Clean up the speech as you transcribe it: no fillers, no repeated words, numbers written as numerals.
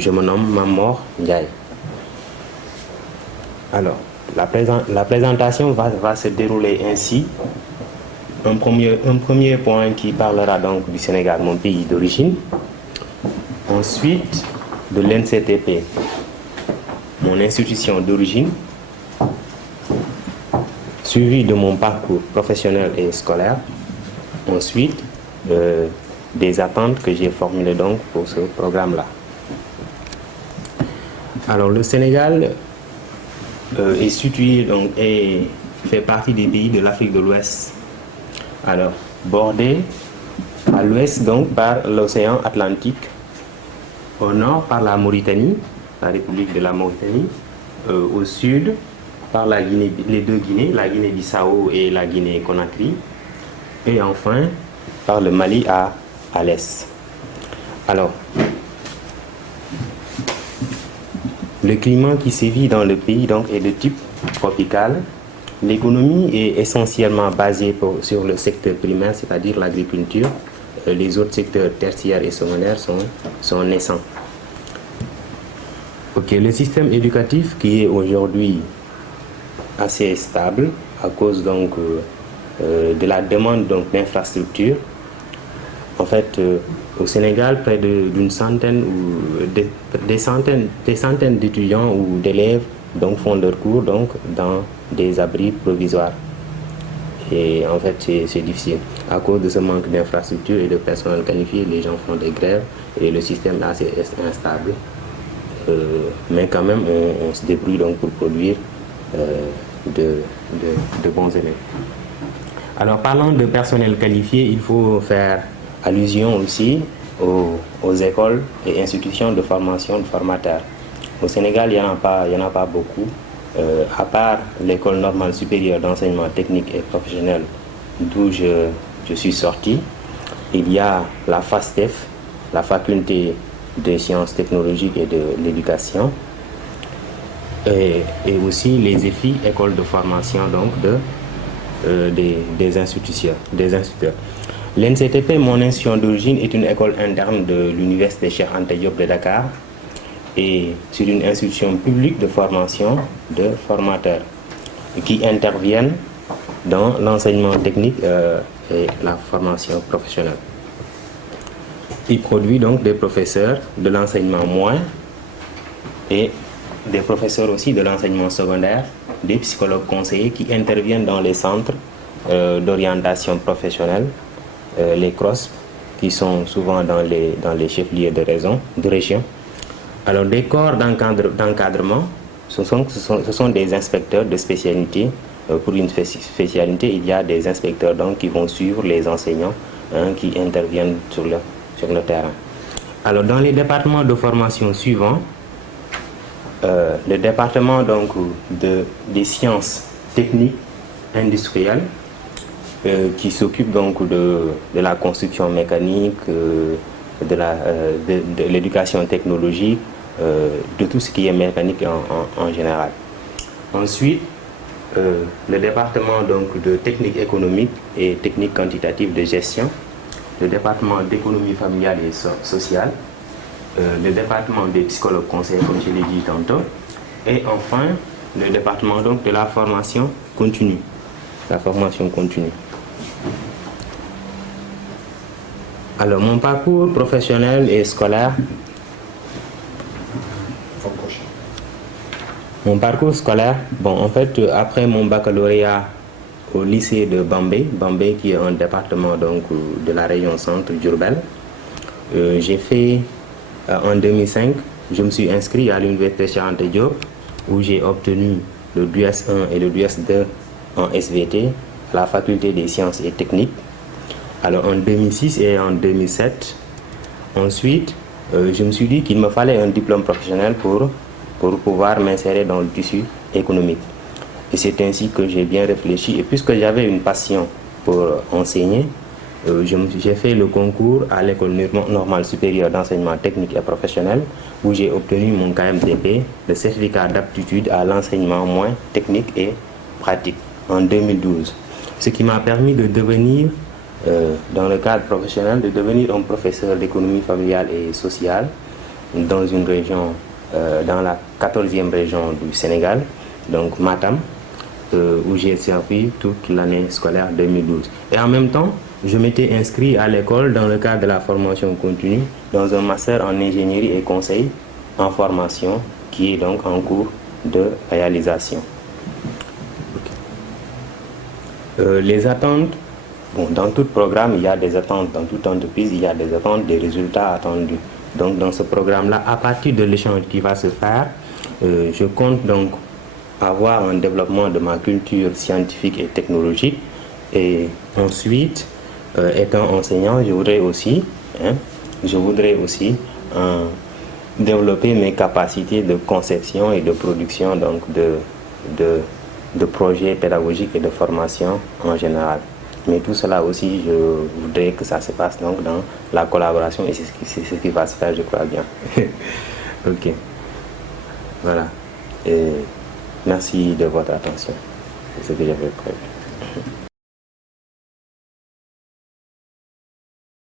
je me nomme Mamor Ndiaye. Alors, la présentation va se dérouler ainsi. Un premier point qui parlera donc du Sénégal, mon pays d'origine. Ensuite, de l'NCTP, mon institution d'origine. Suivi de mon parcours professionnel et scolaire. Ensuite, des attentes que j'ai formulées donc pour ce programme-là. Alors, le Sénégal est situé donc, et fait partie des pays de l'Afrique de l'Ouest. Alors, bordé à l'ouest donc par l'océan Atlantique, au nord par la Mauritanie, la République de la Mauritanie, au sud par la Guinée, les deux Guinées, la Guinée-Bissau et la Guinée-Conakry, et enfin par le Mali à l'est. Alors, le climat qui sévit dans le pays donc, est de type tropical. L'économie est essentiellement basée sur le secteur primaire, c'est-à-dire l'agriculture. Les autres secteurs tertiaires et secondaires sont naissants. Ok, le système éducatif qui est aujourd'hui assez stable à cause donc de la demande donc d'infrastructures. En fait, au Sénégal, près d'une centaine ou des centaines d'étudiants ou d'élèves donc font leurs cours donc dans des abris provisoires. Et en fait, c'est difficile. À cause de ce manque d'infrastructures et de personnel qualifié, les gens font des grèves et le système est assez instable. Mais quand même, on se débrouille donc pour produire de bons élèves. Alors, parlant de personnel qualifié, il faut faire allusion aussi aux écoles et institutions de formation de formateurs. Au Sénégal, il n'y en a pas beaucoup. À part l'école normale supérieure d'enseignement technique et professionnel d'où je suis sorti, il y a la FASTEF, la faculté des sciences technologiques et de l'éducation, et aussi les EFI, écoles de formation donc des instituteurs. L'NCTP, mon institution d'origine, est une école interne de l'université Cheikh Anta Diop de Dakar et c'est une institution publique de formation de formateurs qui interviennent dans l'enseignement technique et la formation professionnelle. Il produit donc des professeurs de l'enseignement moyen et des professeurs aussi de l'enseignement secondaire, des psychologues conseillers qui interviennent dans les centres d'orientation professionnelle, les CROSP, qui sont souvent dans les chefs-lieux de région. Alors, des corps d'encadrement, ce sont des inspecteurs de spécialité. Pour une spécialité, il y a des inspecteurs donc, qui vont suivre les enseignants qui interviennent sur le terrain. Alors, dans les départements de formation suivants, le département donc, des sciences techniques industrielles, qui s'occupe donc de la construction mécanique, de l'éducation technologique, de tout ce qui est mécanique en général. Ensuite, le département donc, de technique économique et technique quantitative de gestion, le département d'économie familiale et sociale, le département des psychologues conseillers, comme je l'ai dit tantôt, et enfin, le département donc, de la formation continue. La formation continue. Alors, mon parcours professionnel et scolaire. Mon parcours scolaire, bon, en fait, après mon baccalauréat au lycée de Bambey, qui est un département donc, de la région centre Diourbel, j'ai fait, en 2005, je me suis inscrit à l'université Cheikh Anta Diop, où j'ai obtenu le DUS 1 et le DUS 2 en SVT, à la faculté des sciences et techniques. Alors en 2006 et en 2007, ensuite, je me suis dit qu'il me fallait un diplôme professionnel pour pouvoir m'insérer dans le tissu économique. Et c'est ainsi que j'ai bien réfléchi. Et puisque j'avais une passion pour enseigner, j'ai fait le concours à l'école normale supérieure d'enseignement technique et professionnel, où j'ai obtenu mon KMTP, le certificat d'aptitude à l'enseignement moyen technique et pratique, en 2012. Ce qui m'a permis de devenir, dans le cadre professionnel, de devenir un professeur d'économie familiale et sociale dans une région, dans la 14e région du Sénégal, donc Matam, où j'ai servi toute l'année scolaire 2012. Et en même temps, je m'étais inscrit à l'école dans le cadre de la formation continue dans un master en ingénierie et conseil en formation qui est donc en cours de réalisation. Les attentes, bon, dans tout programme, il y a des attentes, dans toute entreprise, il y a des attentes, des résultats attendus. Donc dans ce programme-là, à partir de l'échange qui va se faire, je compte donc avoir un développement de ma culture scientifique et technologique. Et ensuite, étant enseignant, je voudrais aussi développer mes capacités de conception et de production donc de projets pédagogiques et de formation en général. Mais tout cela aussi, je voudrais que ça se passe donc dans la collaboration et c'est ce qui va se faire, je crois bien. Ok, voilà. Et merci de votre attention. C'est ce que j'avais prévu.